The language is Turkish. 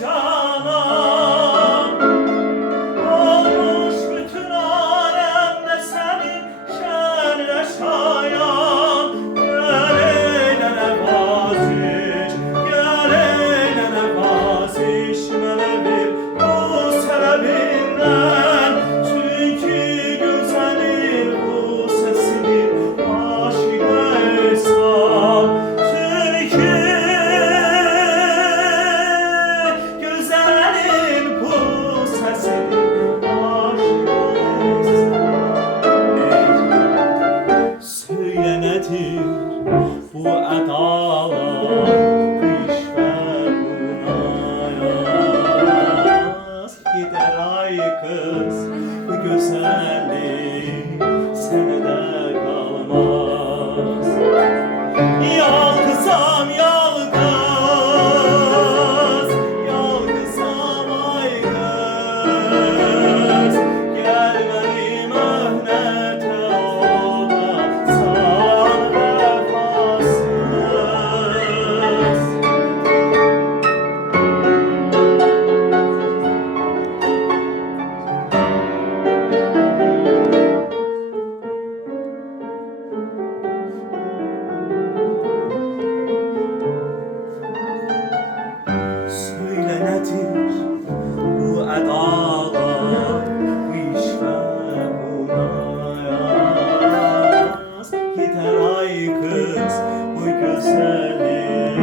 canan olmuş bütün alemde senin şerre şayan. Gel eylene vaziş, gel eylene vaziş melevim bu sebebinden. Çünkü güzelir bu sesini aşık esam. Çünkü güzelin bu sesini aşık esam. Söyle nedir bu adalar, kış ve bunayaz. Gider ay kız bu güzellik senede kalmaz. Yalgızam yalgız, yalgızam ay kız. Gel benim öhnete ola, san vefasız. Söyle nedir bu edalar, bu iş ve bunayaz. Gider ay kız bu güzellik